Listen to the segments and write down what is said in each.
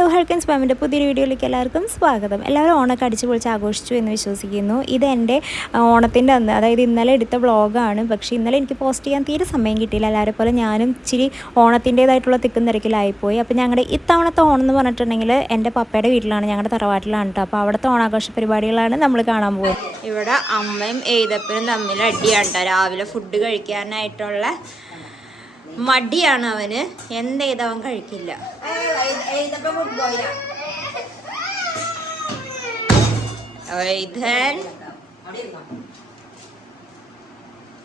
Hello ഹൽക്കൻസ് മാമിന്റെ പുതിയൊരു വീഡിയോയിലേക്ക് എല്ലാവർക്കും സ്വാഗതം. എല്ലാവരും ഓണൊക്കെ അടിച്ചു പൊളിച്ച് ആഘോഷിച്ചു എന്ന് വിശ്വസിക്കുന്നു. ഇത് എന്റെ ഓണത്തിന്റെ അന്ന് അതായത് ഇന്നലെ എടുത്ത വ്ളോഗാണ്. പക്ഷേ ഇന്നലെ എനിക്ക് പോസ്റ്റ് ചെയ്യാൻ തീരെ സമയം കിട്ടിയില്ല. എല്ലാവരെ പോലെ ഞാനും ഇച്ചിരി ഓണത്തിന്റേതായിട്ടുള്ള തിക്കും തിരക്കിലായിപ്പോയി. അപ്പോൾ ഞങ്ങളുടെ ഇത്തവണത്തെ ഓണം എന്ന് പറഞ്ഞിട്ടുണ്ടെങ്കിൽ എന്റെ പപ്പയുടെ വീട്ടിലാണ് ഞങ്ങളുടെ തറവാട്ടിലാണ് കേട്ടോ. അപ്പോൾ അവിടുത്തെ ഓണാഘോഷ പരിപാടികളാണ് നമ്മൾ കാണാൻ പോകുന്നത്. ഇവിടെ അമ്മയും എഴുതപ്പനും തമ്മിൽ അടിയാണ് രാവിലെ ഫുഡ് കഴിക്കാനായിട്ടുള്ള മടിയാണ് അവന്. എന്ത് ചെയ്തവൻ കഴിക്കില്ല.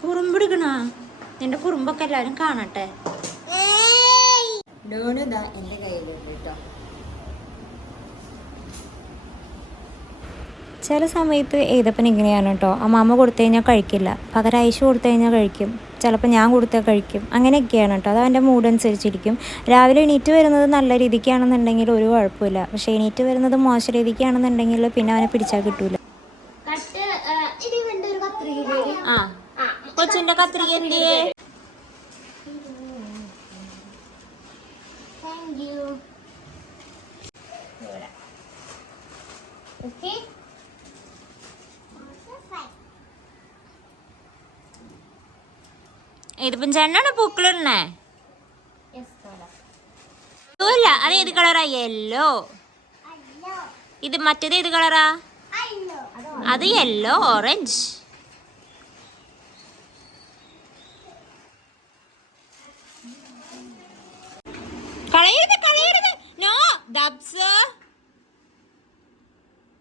കുറുമ്പെടുക്കണ? നിന്റെ കുറുമ്പൊക്കെ എല്ലാരും കാണട്ടെ. ഇതാ എന്റെ കയ്യിലുണ്ട് കേട്ടോ. ചില സമയത്ത് ഏതപ്പൻ ഇങ്ങനെയാണ് കേട്ടോ അമ്മാമ്മ കൊടുത്തു കഴിഞ്ഞാൽ കഴിക്കില്ല. പകരം ഐശു കൊടുത്തു കഴിഞ്ഞാൽ കഴിക്കും. ചിലപ്പോൾ ഞാൻ കൊടുത്താൽ കഴിക്കും. അങ്ങനെയൊക്കെയാണ് കേട്ടോ അത് അവന്റെ മൂഡ് അനുസരിച്ചിരിക്കും. രാവിലെ എണീറ്റ് വരുന്നത് നല്ല രീതിക്കാണെന്നുണ്ടെങ്കിൽ ഒരു കുഴപ്പമില്ല. പക്ഷേ എണീറ്റ് വരുന്നത് മോശം രീതിക്കാണെന്നുണ്ടെങ്കിൽ പിന്നെ അവനെ പിടിച്ചാൽ കിട്ടൂല കട്ട് ഇനി വേണ്ട ഒരു കത്രിക ആ കൊച്ചിന്റെ കത്രിക എന്ത് താങ്ക് യു ഓക്കെ ഇതിപ്പം ചേട്ടനാണ് പൂക്കളിടണേ യെസ് അല്ല അത് ഏത് കളറാ യെല്ലോ ഇത് മറ്റേത് ഏത് കളറാ? അത് യെല്ലോ ഓറഞ്ച് കളയരുത് കളയരുത്. നോ ദബ്സ്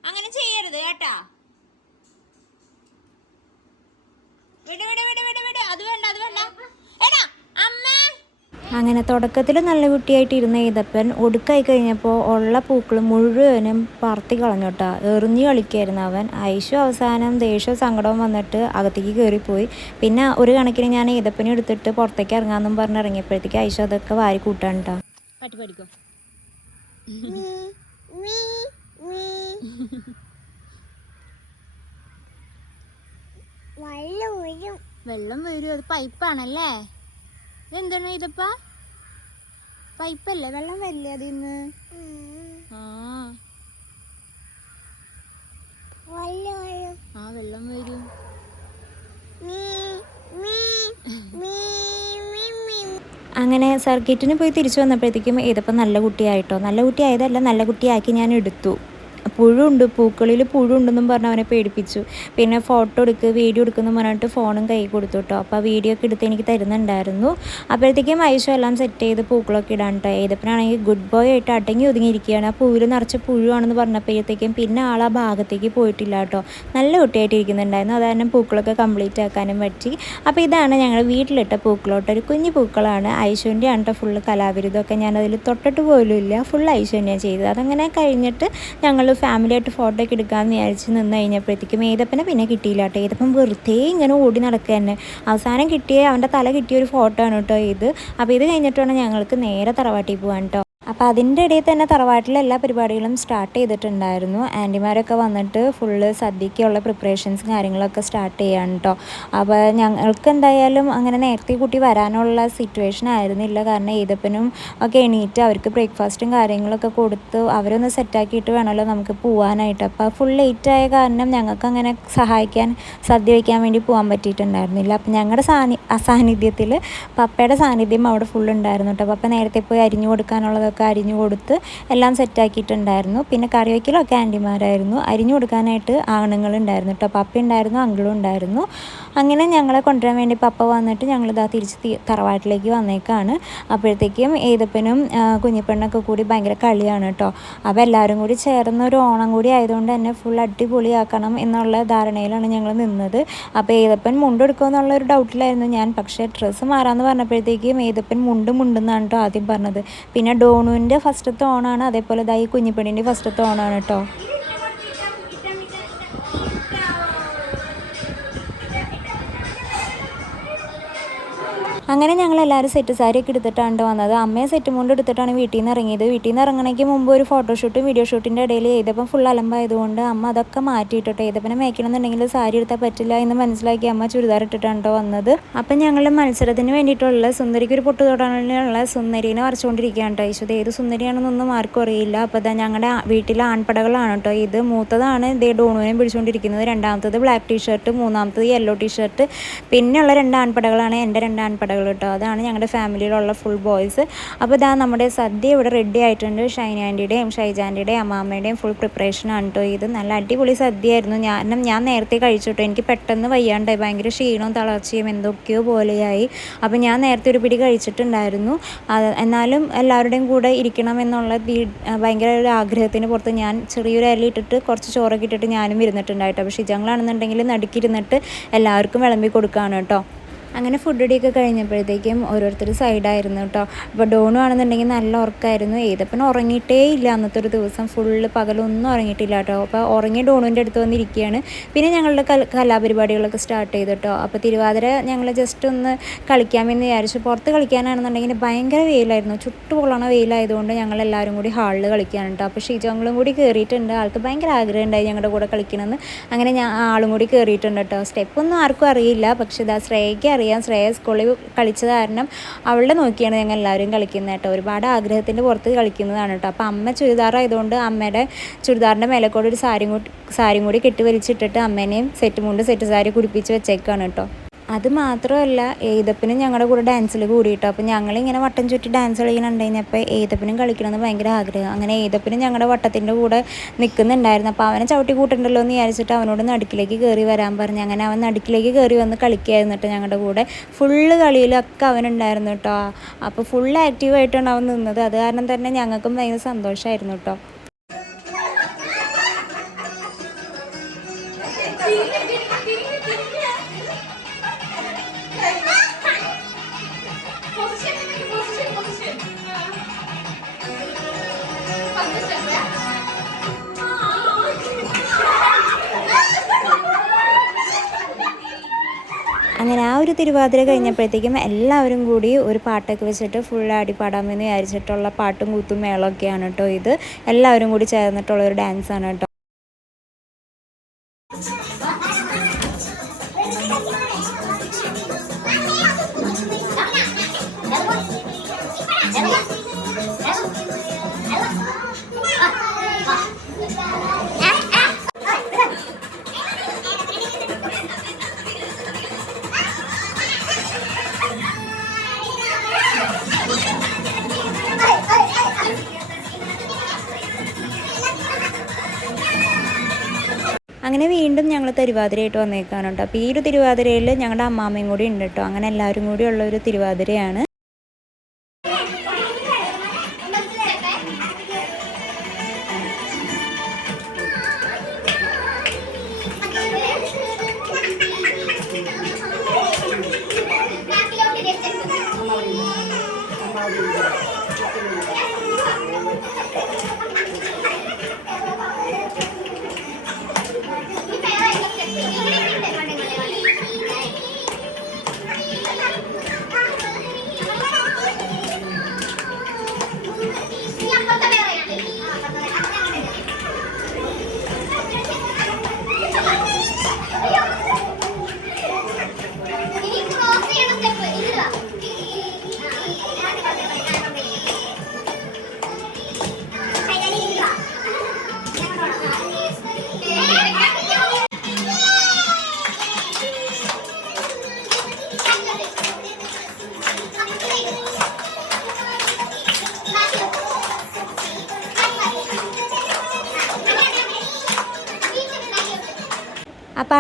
അങ്ങനെ ചെയ്യരുത് കേട്ടാ. വിട് വിട് വിട് വിട് വിട്. അത് വേണ്ട അത് വേണ്ട. എടാ അമ്മ. അങ്ങനെ തുടക്കത്തിൽ നല്ല കുട്ടിയായിട്ട് ഇരുന്ന ഈതപ്പൻ ഒടുക്കായി കഴിഞ്ഞപ്പോൾ ഉള്ള പൂക്കൾ മുഴുവനും പറത്തി കളഞ്ഞോട്ടാ എറിഞ്ഞു കളിക്കായിരുന്നു അവൻ ഐശു അവസാനം ദേഷ്യവും സങ്കടവും വന്നിട്ട് അകത്തേക്ക് കയറിപ്പോയി പിന്നെ ഒരു കണക്കിന് ഞാൻ ഈതപ്പനെ എടുത്തിട്ട് പുറത്തേക്ക് ഇറങ്ങാമെന്നും പറഞ്ഞ് ഇറങ്ങിയപ്പോഴത്തേക്ക് ഐശു അതൊക്കെ വാരി കൂട്ടാണ് കേട്ടോ പാട്ട് പഠിക്കും വെള്ളം വരും അത് പൈപ്പാണല്ലേ ഇതെന്താണ് ഇതപ്പ? പൈപ്പല്ലേ? വെള്ളം വരില്ലേ അതിന്ന്? ആ. ആ വെള്ളം വരും. അങ്ങനെ സർക്കിറ്റിന് പോയി തിരിച്ചു വന്നപ്പോഴത്തേക്കും ഇതിപ്പോൾ നല്ല കുട്ടിയായിട്ടോ? നല്ല കുട്ടിയായതല്ല നല്ല കുട്ടിയാക്കി ഞാൻ എടുത്തു. പുഴുണ്ട് പൂക്കളിൽ പുഴുണ്ടെന്നും പറഞ്ഞ് അവനെ പേടിപ്പിച്ചു. പിന്നെ ഫോട്ടോ എടുക്ക് വീഡിയോ എടുക്കുന്നു പറഞ്ഞിട്ട് ഫോണും കൈ കൊടുത്തു കേട്ടോ അപ്പോൾ ആ വീഡിയോ ഒക്കെ എടുത്ത് എനിക്ക് തരുന്നുണ്ടായിരുന്നു. അപ്പോഴത്തേക്കും ഐശോ എല്ലാം സെറ്റ് ചെയ്ത് പൂക്കളൊക്കെ ഇടാൻ കേട്ടോ ഏതപ്പനാണെങ്കിൽ ഗുഡ് ബോയ് ആയിട്ട് അടങ്ങി ഒതുങ്ങിയിരിക്കുകയാണ്. ആ പൂവിൽ നിറച്ച പുഴുവാണെന്ന് പറഞ്ഞപ്പോഴത്തേക്കും പിന്നെ ആൾ ആ ഭാഗത്തേക്ക് പോയിട്ടില്ല കേട്ടോ നല്ല കുട്ടിയായിട്ട് ഇരിക്കുന്നുണ്ടായിരുന്നു. അത് പൂക്കളൊക്കെ കംപ്ലീറ്റ് ആക്കാനും പറ്റി. അപ്പോൾ ഇതാണ് ഞങ്ങൾ വീട്ടിലിട്ട പൂക്കളോട്ട്. ഒരു കുഞ്ഞു പൂക്കളാണ്. ഐശുവിന്റെ ആണ് കേട്ടോ ഫുള്ള് കലാവിരുദ്ധമൊക്കെ ഞാനതിൽ തൊട്ടിട്ട് പോലും ഇല്ല ഫുൾ ഐശു തന്നെയാണ് ചെയ്തത്. അതങ്ങനെ കഴിഞ്ഞിട്ട് ഞങ്ങൾ ഫാമിലി ആയിട്ട് ഫോട്ടോ ഒക്കെ എടുക്കാമെന്ന് വിചാരിച്ച് നിന്ന് കഴിഞ്ഞപ്പോഴത്തേക്കും ഏതപ്പനെ പിന്നെ കിട്ടിയില്ല കേട്ടോ ഏതപ്പം വെറുതെ ഇങ്ങനെ ഓടി നടക്കുക തന്നെ. അവസാനം കിട്ടിയ അവന്റെ തല കിട്ടിയ ഒരു ഫോട്ടോ ആണ് കേട്ടോ ഇത്. അപ്പോൾ ഇത് കഴിഞ്ഞിട്ടാണ് ഞങ്ങൾക്ക് നേരെ തറവാട്ടിൽ പോകാൻ കേട്ടോ അപ്പോൾ അതിന്റെ ഇടയിൽ തന്നെ തറവാട്ടിലെ എല്ലാ പരിപാടികളും സ്റ്റാർട്ട് ചെയ്തിട്ടുണ്ടായിരുന്നു. ആന്റിമാരൊക്കെ വന്നിട്ട് ഫുള്ള് സദ്യക്കുള്ള പ്രിപ്പറേഷൻസ് കാര്യങ്ങളൊക്കെ സ്റ്റാർട്ട് ചെയ്യാണ് കേട്ടോ അപ്പോൾ ഞങ്ങൾക്ക് എന്തായാലും അങ്ങനെ നേരത്തെ കൂട്ടി വരാനുള്ള സിറ്റുവേഷൻ ആയിരുന്നില്ല. കാരണം ഏതപ്പനും ഒക്കെ എണീറ്റ് അവർക്ക് ബ്രേക്ക്ഫാസ്റ്റും കാര്യങ്ങളൊക്കെ കൊടുത്ത് അവരൊന്ന് സെറ്റാക്കിയിട്ട് വേണമല്ലോ നമുക്ക് പോകാനായിട്ട് അപ്പോൾ ഫുൾ ലേറ്റ് ആയ കാരണം ഞങ്ങൾക്ക് അങ്ങനെ സഹായിക്കാൻ സദ്യ വയ്ക്കാൻ വേണ്ടി പോകാൻ പറ്റിയിട്ടുണ്ടായിരുന്നില്ല. അപ്പം ഞങ്ങളുടെ സാന്നി അസാന്നിധ്യത്തിൽ പപ്പയുടെ സാന്നിധ്യം അവിടെ ഫുൾ ഉണ്ടായിരുന്നു കേട്ടോ പപ്പ നേരത്തെ പോയി അരിഞ്ഞു കൊടുക്കാനുള്ളതൊക്കെ അരിഞ്ഞു കൊടുത്ത് എല്ലാം സെറ്റാക്കിയിട്ടുണ്ടായിരുന്നു പിന്നെ കറി വയ്ക്കലൊക്കെ ആന്റിമാരായിരുന്നു. അരിഞ്ഞു കൊടുക്കാനായിട്ട് ആണുങ്ങളുണ്ടായിരുന്നു കേട്ടോ പപ്പ ഉണ്ടായിരുന്നു അങ്കിളും ഉണ്ടായിരുന്നു. അങ്ങനെ ഞങ്ങളെ കൊണ്ടുവരാൻ വേണ്ടി പപ്പ വന്നിട്ട് ഞങ്ങളിതാ തിരിച്ച് തറവാട്ടിലേക്ക് വന്നേക്കാണ്. അപ്പോഴത്തേക്കും ഏതപ്പനും കുഞ്ഞിപ്പെണ്ണൊക്കെ കൂടി ഭയങ്കര കളിയാണ് കേട്ടോ അപ്പോൾ എല്ലാവരും കൂടി ചേർന്ന് ഒരു ഓണം കൂടി ആയതുകൊണ്ട് തന്നെ ഫുൾ അടിപൊളിയാക്കണം എന്നുള്ള ധാരണയിലാണ് ഞങ്ങൾ നിന്നത്. അപ്പോൾ ഏതപ്പൻ മുണ്ടെടുക്കുമോ എന്നുള്ള ഒരു ഡൗട്ടിലായിരുന്നു ഞാൻ. പക്ഷേ ഡ്രസ്സ് മാറാമെന്ന് പറഞ്ഞപ്പോഴത്തേക്കും ഏതപ്പൻ മുണ്ട് മുണ്ടെന്നാണ് കേട്ടോ ആദ്യം പറഞ്ഞത്. പിന്നെ ഡോണുവിന്റെ ഫസ്റ്റത്തെ ഓണാണ് അതേപോലെ ഇതായി കുഞ്ഞിപ്പെണ്ണിന്റെ ഫസ്റ്റത്തെ ഓണാണ് കേട്ടോ അങ്ങനെ ഞങ്ങൾ എല്ലാവരും സെറ്റ് സാരിയൊക്കെ എടുത്തിട്ടാണ് വന്നത്. അമ്മയെ സെറ്റ് മുണ്ട് എടുത്തിട്ടാണ് വീട്ടിൽ നിന്ന് ഇറങ്ങിയത്. വീട്ടിൽ നിന്ന് ഇറങ്ങണമെങ്കിൽ മുമ്പ് ഒരു ഫോട്ടോഷൂട്ടും വീഡിയോ ഷൂട്ടിന്റെ ഇടയിൽ ചെയ്തപ്പം ഫുൾ അലമ്പായതുകൊണ്ട് അമ്മ അതൊക്കെ മാറ്റിയിട്ടോ ഏതപ്പനെ മേക്കണമെന്നുണ്ടെങ്കിൽ സാരി എടുത്താൽ പറ്റില്ല എന്ന് മനസ്സിലാക്കി അമ്മ ചുരിദാർ ഇട്ടിട്ടാണ് ട്ടോ വന്നത്. അപ്പം ഞങ്ങൾ മത്സരത്തിന് വേണ്ടിയിട്ടുള്ള സുന്ദരിക്ക് ഒരു പൊട്ട് തൊടാനുള്ള സുന്ദരീനെ വരച്ചുകൊണ്ടിരിക്കുകയാണ് കേട്ടോ ഈശോ ഏത് സുന്ദരിയാണെന്നൊന്നും ആർക്കും അറിയില്ല. അപ്പോൾ ഇതാ ഞങ്ങളുടെ വീട്ടിലെ ആൺപടകളാണ് കേട്ടോ ഇത്. മൂത്തതാണ് ഇതേ ഡോണുവിനെ പിടിച്ചുകൊണ്ടിരിക്കുന്നത്. രണ്ടാമത്തത് ബ്ലാക്ക് ടീഷർട്ട് മൂന്നാമത്തത് യെല്ലോ ടീഷർട്ട് പിന്നെയുള്ള രണ്ട് ആൺപടകളാണ് എന്റെ രണ്ട് ആൺപടകൾ. കേട്ടോ. അതാണ് ഞങ്ങളുടെ ഫാമിലിയിലുള്ള ഫുൾ ബോയ്സ് അപ്പോൾ ഇതാ നമ്മുടെ സദ്യ ഇവിടെ റെഡി ആയിട്ടുണ്ട്. ഷൈന ആന്റിയുടെയും ഷൈജാന്റെയും അമ്മാമ്മയുടെയും ഫുൾ പ്രിപ്പറേഷൻ ആണ് കേട്ടോ ഇത്. നല്ല അടിപൊളി സദ്യയായിരുന്നു. ഞാൻ ഞാൻ നേരത്തെ കഴിച്ചു കേട്ടോ. എനിക്ക് പെട്ടെന്ന് വയ്യാണ്ടായി. ഭയങ്കര ക്ഷീണവും തളർച്ചയും എന്തൊക്കെയോ പോലെയായി. അപ്പോൾ ഞാൻ നേരത്തെ ഒരു പിടി കഴിച്ചിട്ടുണ്ടായിരുന്നു. എന്നാലും എല്ലാവരുടെയും കൂടെ ഇരിക്കണം എന്നുള്ള ഭയങ്കര ഒരു ആഗ്രഹത്തിന് പുറത്ത് ഞാൻ ചെറിയൊരു അരി ഇട്ടിട്ട് കുറച്ച് ചോറൊക്കെ ഇട്ടിട്ട് ഞാനും ഇരുന്നിട്ടുണ്ടായിട്ടോ അപ്പോൾ ഷിജങ്ങളാണെന്നുണ്ടെങ്കിൽ നടുക്കിരുന്നിട്ട് എല്ലാവർക്കും വിളമ്പി കൊടുക്കുകയാണ് കേട്ടോ. അങ്ങനെ ഫുഡ് റെഡിയൊക്കെ കഴിഞ്ഞപ്പോഴത്തേക്കും ഓരോരുത്തർ സൈഡായിരുന്നു കേട്ടോ അപ്പോൾ ഡോണു ആണെന്നുണ്ടെങ്കിൽ നല്ല ഉറക്കമായിരുന്നു ഏതപ്പൻ ഉറങ്ങിയിട്ടേ ഇല്ല. അന്നത്തെ ഒരു ദിവസം ഫുള്ള് പകലൊന്നും ഉറങ്ങിയിട്ടില്ല കേട്ടോ അപ്പോൾ ഉറങ്ങിയ ഡോണുവിന്റെ അടുത്ത് വന്നിരിക്കുകയാണ് പിന്നെ ഞങ്ങളുടെ കല കലാപരിപാടികളൊക്കെ സ്റ്റാർട്ട് ചെയ്തു കേട്ടോ അപ്പോൾ തിരുവാതിര ഞങ്ങൾ ജസ്റ്റ് ഒന്ന് കളിക്കാമെന്ന് വിചാരിച്ചു. പുറത്ത് കളിക്കാനാണെന്നുണ്ടെങ്കിൽ ഭയങ്കര വെയിലായിരുന്നു. ചുട്ടുപൊള്ളണ വെയിലായതുകൊണ്ട് ഞങ്ങൾ എല്ലാവരും കൂടി ഹാളിൽ കളിക്കാനാണ് കേട്ടോ അപ്പോൾ ഷീജോങ്ങളും കൂടി കയറിയിട്ടുണ്ട് ആൾക്ക് ഭയങ്കര ആഗ്രഹം ഉണ്ടായി ഞങ്ങളുടെ കൂടെ കളിക്കണമെന്ന്. അങ്ങനെ ഞാൻ ആളും കൂടി കയറിയിട്ടുണ്ട് കേട്ടോ സ്റ്റെപ്പൊന്നും ആർക്കും അറിയില്ല. പക്ഷേ ഇതാ ശ്രേയയ്ക്ക് അറിയാം ശ്രേയ സ്കൂളിൽ കളിച്ചത് കാരണം അവളുടെ നോക്കിയാണ് ഞങ്ങൾ എല്ലാവരും കളിക്കുന്നത് കേട്ടോ. ഒരുപാട് ആഗ്രഹത്തിന്റെ പുറത്ത് കളിക്കുന്നതാണ് കേട്ടോ. അപ്പോൾ അമ്മ ചുരിദാർ ആയതുകൊണ്ട് അമ്മയുടെ ചുരിദാറിന്റെ മേലെ കൂടെ ഒരു സാരിയും കൂടി സാരിയും കൂടി കെട്ടി വലിച്ചിട്ടിട്ട് അമ്മേനെയും സെറ്റ് മുണ്ട് സെറ്റ് സാരി കുടിപ്പിച്ച് വെച്ചേക്കാണ് കേട്ടോ. അത് മാത്രമല്ല ഏതപ്പനും ഞങ്ങളുടെ കൂടെ ഡാൻസിൽ കൂടിയിട്ടോ. അപ്പോൾ ഞങ്ങളിങ്ങനെ വട്ടം ചുറ്റി ഡാൻസ് കളിക്കുന്നുണ്ടായിരുന്നപ്പോൾ ഏതപ്പനും കളിക്കണമെന്ന് ഭയങ്കര ആഗ്രഹം. അങ്ങനെ ഏതപ്പനും ഞങ്ങളുടെ വട്ടത്തിന്റെ കൂടെ നിൽക്കുന്നുണ്ടായിരുന്നു അപ്പോൾ അവനെ ചവിട്ടി കൂട്ടണ്ടല്ലോ എന്ന് വിചാരിച്ചിട്ട് അവനോട് നടുക്കിലേക്ക് കയറി വരാൻ പറഞ്ഞു. അങ്ങനെ അവൻ നടുക്കിലേക്ക് കയറി വന്ന് കളിക്കായിരുന്നു കേട്ടോ ഞങ്ങളുടെ കൂടെ. ഫുള്ള് കളിയിലൊക്കെ അവനുണ്ടായിരുന്നു കേട്ടോ. അപ്പോൾ ഫുൾ ആക്റ്റീവായിട്ടാണ് അവൻ നിന്നത്. അത് കാരണം തന്നെ ഞങ്ങൾക്കും ഭയങ്കര സന്തോഷമായിരുന്നു കേട്ടോ. അങ്ങനെ ആ ഒരു തിരുവാതിര കഴിഞ്ഞപ്പോഴത്തേക്കും എല്ലാവരും കൂടി ഒരു പാട്ടൊക്കെ വെച്ചിട്ട് ഫുൾ അടിപ്പാടാമെന്ന് വിചാരിച്ചിട്ടുള്ള പാട്ടും കൂത്തും മേളമൊക്കെയാണ് കേട്ടോ ഇത്. എല്ലാവരും കൂടി ചേർന്നിട്ടുള്ള ഒരു ഡാൻസാണ് കേട്ടോ. വീണ്ടും ഞങ്ങൾ തിരുവാതിരയായിട്ട് വന്നേക്കാണ് കേട്ടോ അപ്പോൾ ഈ ഒരു തിരുവാതിരയിൽ ഞങ്ങളുടെ അമ്മാമ്മയും കൂടി ഉണ്ട് കേട്ടോ അങ്ങനെ എല്ലാവരും കൂടി ഉള്ള ഒരു തിരുവാതിരയാണ്.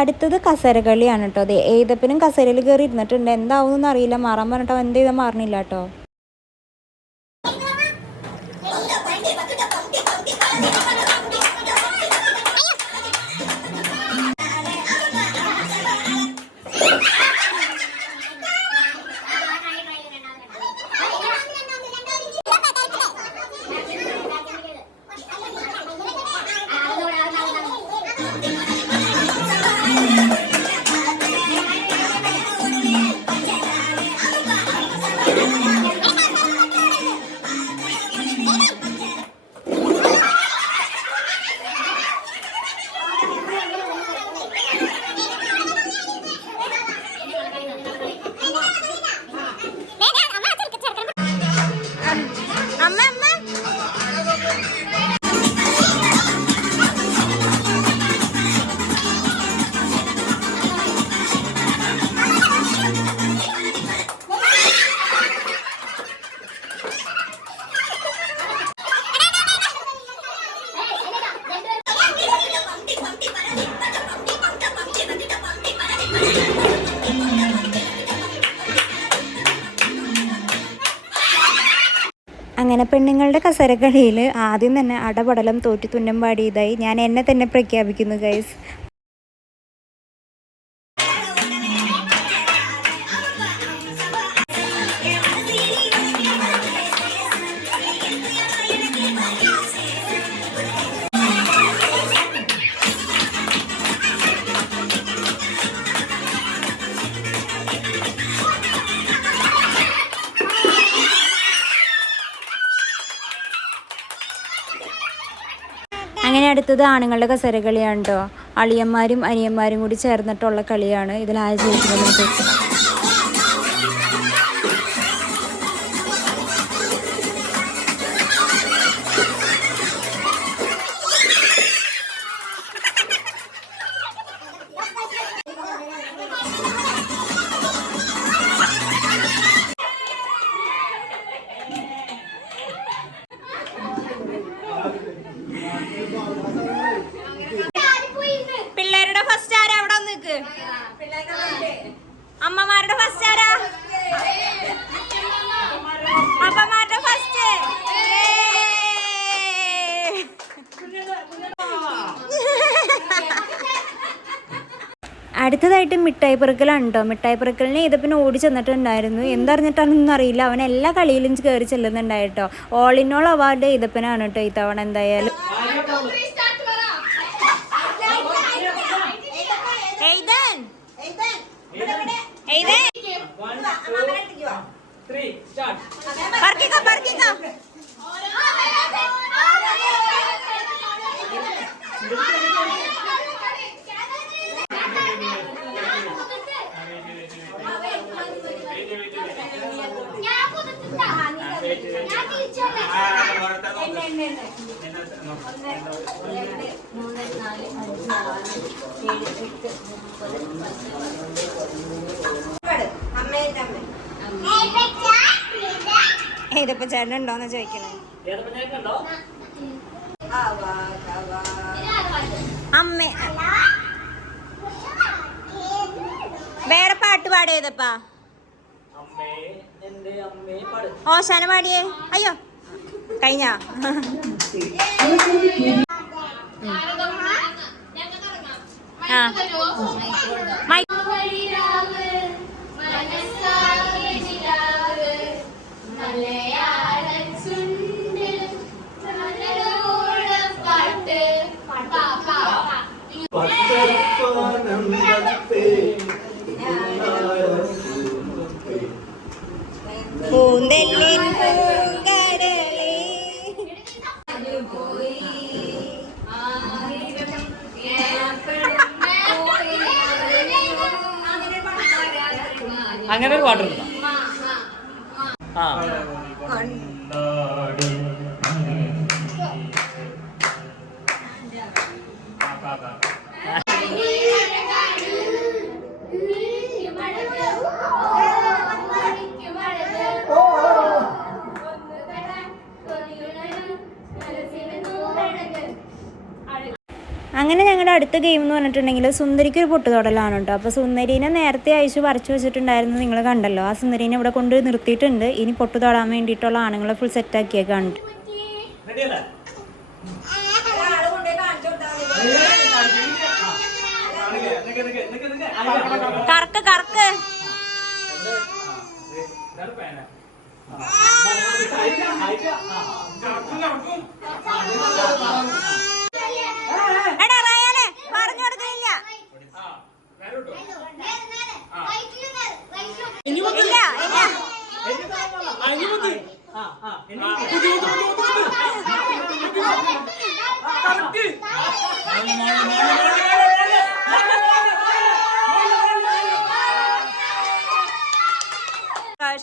അടുത്തത് കസരകളിയാണ് കേട്ടോ. അതെ ഏതപ്പനും കസേരയിൽ കയറി ഇരുന്നിട്ടുണ്ട് എന്താവുമെന്ന് അറിയില്ല. മാറാൻ പറഞ്ഞിട്ടോ എന്ത് ചെയ്താൽ മാറണില്ല കേട്ടോ. അങ്ങനെ കസരക്കളിയിൽ ആദ്യം തന്നെ അടപടലം തോറ്റു തുന്നം പാടിയതായി ഞാൻ എന്നെ തന്നെ പ്രഖ്യാപിക്കുന്നു ഗൈസ് അടുത്തത് ആണുങ്ങളുടെ കസര കളിയാണ് കേട്ടോ അളിയന്മാരും അനിയന്മാരും കൂടി ചേർന്നിട്ടുള്ള കളിയാണ് ഇതിൽ ആര് ജയിക്കുന്നത് മിഠായി പെറുക്കലാണ് കേട്ടോ മിഠായി പെറുക്കലിനെ ഇത് പിന്നെ ഓടി ചെന്നിട്ടുണ്ടായിരുന്നു. എന്തറിഞ്ഞിട്ടാണെന്നൊന്നും അറിയില്ല. അവൻ എല്ലാ കളിയിലും കയറി ചെല്ലുന്നുണ്ടായിട്ടോ. ഓൾ ഇൻ ഓൾ അവാർഡ് ഇതപ്പനാണ് കേട്ടോ ഇത്തവണ എന്തായാലും. എയ്തൻ എയ്തൻ പറക്കിക്കോ പറക്കിക്കോ ഞാൻ പുതുക്കിട്ടാ. ഞാൻ തിരിച്ചോളാം. ഇതിപ്പോ ചേട്ടൻ ഉണ്ടോന്ന് ചോദിക്കണേ അമ്മ വേറെ പാട്ട് പാടിയതപ്പാ? ഓശാന പാടിയേ? അയ്യോ കഴിഞ്ഞ? ആ. മൈ പൂന്തെല്ലിൻ പൂങ്കരളേ. അങ്ങനെ ഒരു പാട്ടുണ്ട്. ആ. അങ്ങനെ ഞങ്ങളുടെ അടുത്ത ഗെയിം എന്ന് പറഞ്ഞിട്ടുണ്ടെങ്കിൽ സുന്ദരിക്ക് ഒരു പൊട്ടുതൊടലാണ് കേട്ടോ അപ്പോൾ സുന്ദരീനെ നേരത്തെ അയച്ചു പറിച്ചു വെച്ചിട്ടുണ്ടായിരുന്നു നിങ്ങൾ കണ്ടല്ലോ. ആ സുന്ദരീനെ ഇവിടെ കൊണ്ട് നിർത്തിയിട്ടുണ്ട്. ഇനി പൊട്ടുതൊടാൻ വേണ്ടിയിട്ടുള്ള ആണുങ്ങളെ ഫുൾ സെറ്റാക്കിയേക്കാണ് റെഡിയല്ലേ? കറക്ക് കറക്ക് എടാ റയാനെ പറഞ്ഞു കൊടുക്കില്ല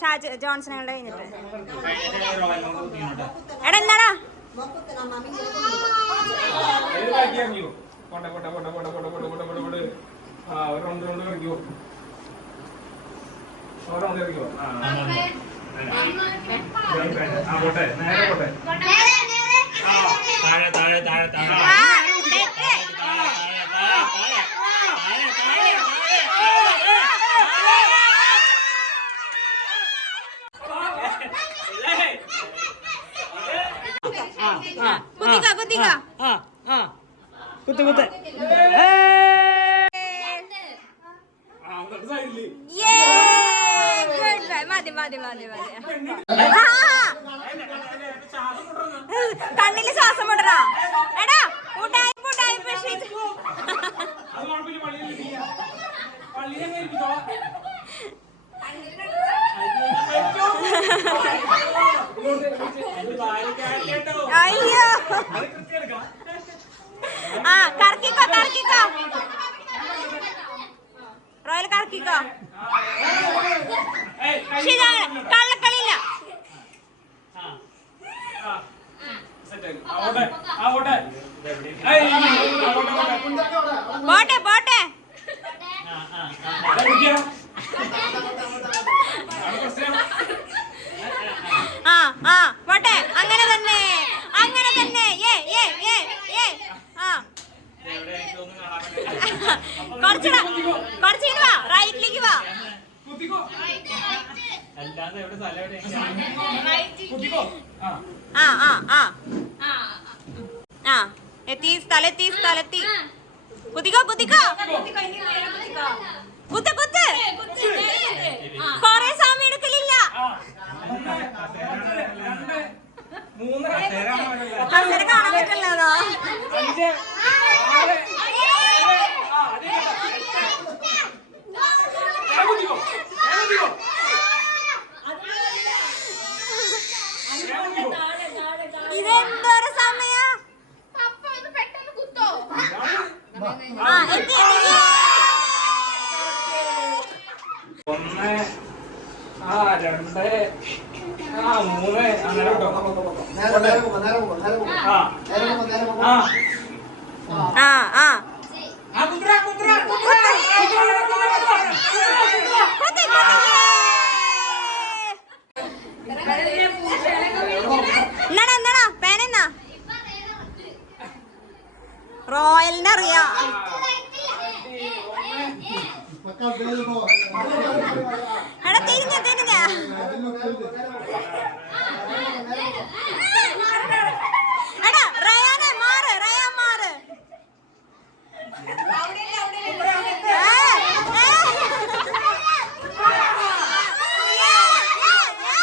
ഷാജ് ജോൺസണുകളുടെ കഴിഞ്ഞിട്ട്. എടാ എന്നാടാ കൊണ്ട കൊണ്ട കൊണ്ട കൊണ്ട കൊണ്ട കൊണ്ട കൊണ്ട കൊണ്ട ആ ഒരു റൗണ്ട് റൗണ്ട് കളിക്കോ ഒരു റൗണ്ട് കളിക്കോ ആ ആ പോട്ടെ. നേരെ പോട്ടെ. താഴെ താഴെ താഴെ താഴെ. കുത്തിക്ക കുത്തിക്ക. ആ ആ. കുത്ത് കുത്ത്. 谁敢来 ആ. ആ ആ ആ. ആ എത്തി. സ്ഥലത്തി സ്ഥലത്തി കുത്തിക്കോ. കുത്തിക്കോ. കുത്ത് കുത്ത്. കൊറേ സമയം എടുക്കലില്ല. ആ. രണ്ട് മൂന്ന് കസര കാണാൻ പറ്റില്ലല്ലോ അഞ്ച് ആറ് ഏഴ് ആ അതെ ഞാൻ കുത്തിക്കോ ഞാൻ കുത്തിക്കോ ഞാൻ കുത്തിക്കോ ഇതെന്തോര സമയ പപ്പ ഒന്ന് പെട്ടെന്ന് കുത്തോ ആ എത്തി എത്തി ഒന്ന് ആ രണ്ട് ആ മൂന്ന് അങ്ങനെ കേട്ടോ ആ ആ ആ. റോയലിനെ അറിയാം എടാ തിരിഞ്ഞ തിരിഞ്ഞ എടാ റയാനെ മാറ് റയാൻ മാറ് ഏ, ഏ. ഏ, ഏ, ഏ.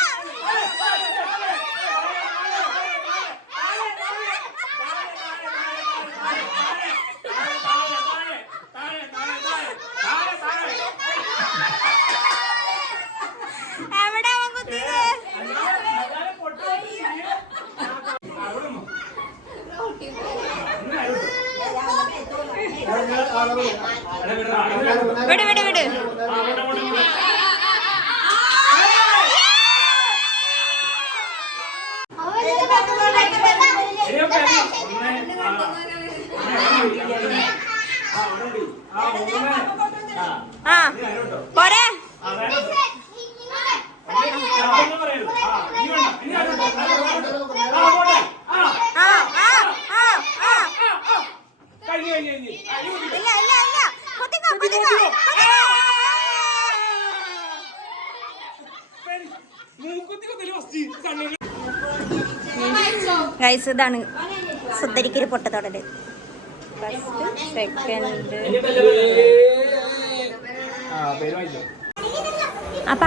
എവിടെ അവൻ കുത്തിയത് വിട് വിട് വിട് ആ പോരെ ആ ആ ആ ആ ഇല്ല ഇല്ല ഇല്ല കുത്തിക്കോ കുത്തിക്കോ കുത്തിക്കോ ഗൈസ് ഇതാണ് സുന്ദരിക്കൊരു പൊട്ടത്തോടൽ ഫസ്റ്റ് സെക്കൻഡ്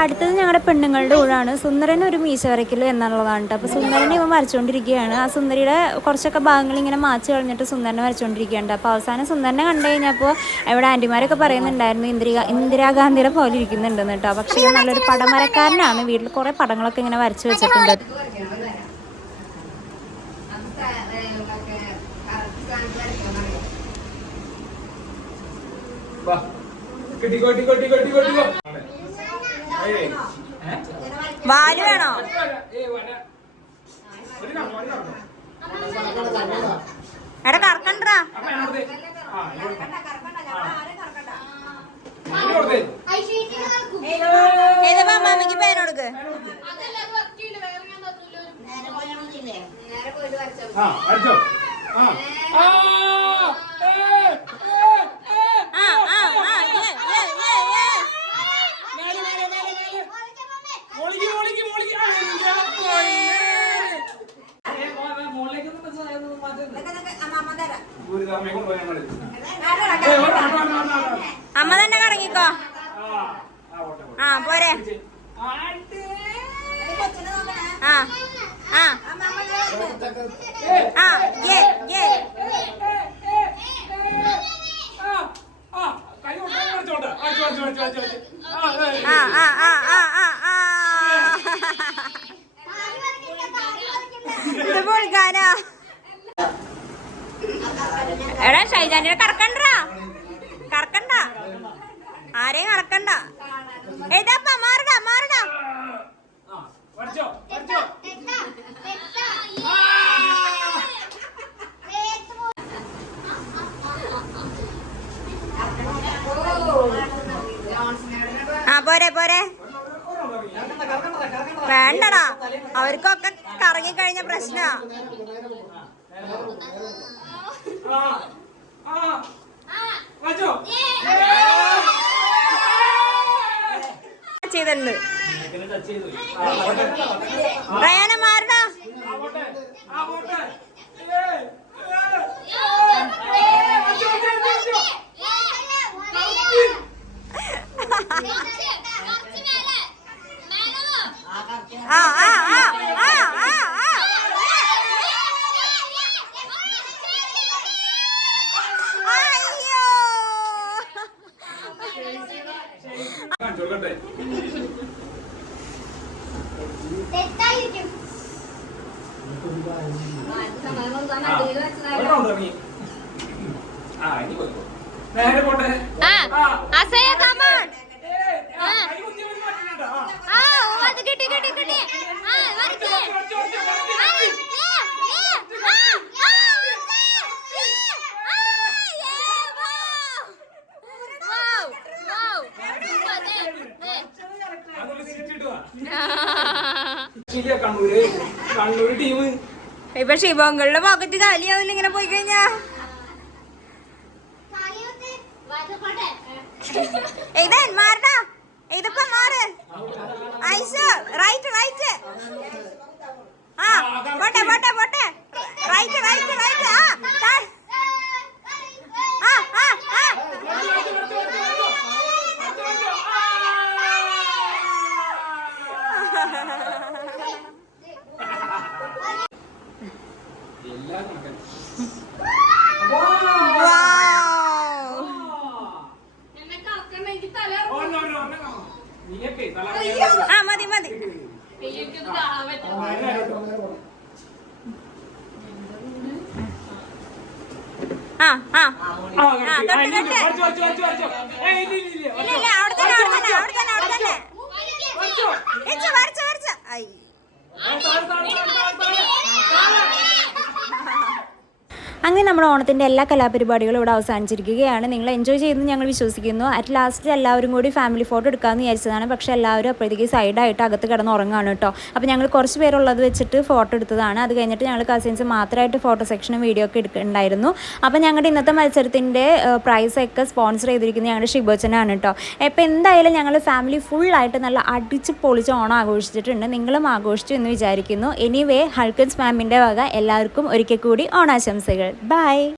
അടുത്തത് ഞങ്ങളുടെ പെണ്ണുങ്ങളുടെ ഊഴാണ്. സുന്ദരൻ ഒരു മീശ വരയ്ക്കൽ എന്നുള്ളതാണ് അപ്പൊ സുന്ദരനെ ഇവൻ വരച്ചുകൊണ്ടിരിക്കുകയാണ് ആ സുന്ദരിയുടെ കുറച്ചൊക്കെ ഭാഗങ്ങൾ ഇങ്ങനെ മാച്ച് കളഞ്ഞിട്ട് സുന്ദരനെ വരച്ചുകൊണ്ടിരിക്കുകയുണ്ട് അപ്പോൾ അവസാനം സുന്ദരനെ കണ്ടു കഴിഞ്ഞപ്പോൾ ഇവിടെ ആന്റിമാരൊക്കെ പറയുന്നുണ്ടായിരുന്നു ഇന്ദിരാ ഇന്ദിരാഗാന്ധിയുടെ പോലെ ഇരിക്കുന്നുണ്ടെന്ന് കേട്ടോ പക്ഷേ നല്ലൊരു പടമരക്കാരനാണ്. വീട്ടിൽ കുറേ പടങ്ങളൊക്കെ ഇങ്ങനെ വരച്ചു വെച്ചിട്ടുണ്ട്. വാൽ വേണോ? എടാ കറക്കണ്ടാ. ഏതാ മാമിക്ക് പേന കൊടുക്ക് അതല്ല അത് വക്കീൽ വേറെ ഞാൻ തന്നില്ല ആ അടിച്ചോ ആ. ആ. അമ്മ തന്നെ കറങ്ങിക്കോ. ആ പോരെ. ആ. ആ. ആ ഏ ഏ ആ, ആ. ആ, ആ ആ ആ. ഇത് പൊളിക്കാനാ എടാ ഷൈജാന്റെ കറക്കണ്ട? കറക്കണ്ട? ആരെയും കറക്കണ്ട? എഴുതാപ്പ മാറടാ മാറടാ. ആ. പോരെ പോരെ വേണ്ടടാ അവർക്കൊക്കെ കറങ്ങിക്കഴിഞ്ഞ പ്രശ്ന ചെയ്തിട്ടുണ്ട് ഇങ്ങനെ ടച്ച് ചെയ്തു പോയി. ആ, പോട്ടെ. റയാന മാറടാ ആ, പോട്ടെ. ആ, പോട്ടെ. ഏയ്, ഏയ്, ഏയ്, അടിച്ചോ, അടിച്ചോ, അടിച്ചോ, അടിച്ചോ. ആ ആ ആ ആ ആ ആ അയ്യോ കാണിച്ചോ, കേട്ടെ. തെറ്റായിരിക്കും ആ, ഒരു round ഇറങ്ങി. ആ, ഇനി പോയിക്കോ. നേരെ പോട്ടെ ആ ആ. അസയ കമാൺ ഏയ്, ആ, കൈ കുത്തി വെച്ച് മാറ്റുന്നുണ്ടോ? ആ. ആ അത് കിട്ടി കിട്ടി കിട്ടി ആ വരട്ടെ അടിച്ചോ, അടിച്ചോ, അടിച്ചോ, ആ, അടിച്ചോ. ഏ, ഏ, ആ, ആ, ഏ, ആ, ഏ, വൗ. Wow, wow. ദേ, ദേ. അതൊരു സീറ്റ് ഇടുവാ. ഇല്ല, കണ്ണൂര് കണ്ണൂര് ടീം ഇപ്പൊ ഭാഗത്ത് കാലിയാവില്ല ഇങ്ങനെ പോയി കഴിഞ്ഞാ Ha ha ha. മാറ് ഐസ് റൈറ്റ് റൈറ്റ് ആ റൈറ്റ് റൈറ്റ് റൈറ്റ് ആ ആ ആ എല്ലാം കണക്കൻ. വൗ. ആ മതി മതി. ആ ആ ആ, ആ, തൊട്ട്, തൊട്ട്. ഇല്ല, ഇല്ല, അവിടെ തന്നെ അവിടെ തന്നെ അവിടെ തന്നെ അവിടെ തന്നെ. വരച്ച. വരച്ച. വരച്ച ഐ ആ, താഴെ, താഴെ, താഴെ, താഴെ, താഴെ. അങ്ങനെ നമ്മുടെ ഓണത്തിന്റെ എല്ലാ കലാപരിപാടികളും ഇവിടെ അവസാനിച്ചിരിക്കുകയാണ്. നിങ്ങൾ എൻജോയ് ചെയ്യുന്നു ഞങ്ങൾ വിശ്വസിക്കുന്നു. അറ്റ് ലാസ്റ്റ് എല്ലാവരും കൂടി ഫാമിലി ഫോട്ടോ എടുക്കാമെന്ന് വിചാരിച്ചതാണ്. പക്ഷേ എല്ലാവരും അപ്പോഴത്തേക്ക് സൈഡായിട്ട് അകത്ത് കിടന്ന് ഉറങ്ങാണ് കേട്ടോ. അപ്പോൾ ഞങ്ങൾ കുറച്ച് പേരുള്ളത് വെച്ചിട്ട് ഫോട്ടോ എടുത്തതാണ്. അത് കഴിഞ്ഞിട്ട് ഞങ്ങൾ കസിൻസ് മാത്രമായിട്ട് ഫോട്ടോ സെക്ഷനും വീഡിയോ ഒക്കെ എടുക്കുന്നുണ്ടായിരുന്നു അപ്പോൾ ഞങ്ങളുടെ ഇന്നത്തെ മത്സരത്തിന്റെ പ്രൈസൊക്കെ സ്പോൺസർ ചെയ്തിരിക്കുന്നത് ഞങ്ങളുടെ ഷിബോച്ചനാണ് കേട്ടോ. അപ്പോൾ എന്തായാലും ഞങ്ങൾ ഫാമിലി ഫുള്ളായിട്ട് നല്ല അടിച്ച് പൊളിച്ച് ഓണം ആഘോഷിച്ചിട്ടുണ്ട്. നിങ്ങളും ആഘോഷിച്ചു എന്ന് വിചാരിക്കുന്നു. എനിവേ ഹൾക്കൻസ് മാമിന്റെ വക എല്ലാവർക്കും ഒരിക്കൽ കൂടി ഓണാശംസകൾ. Bye!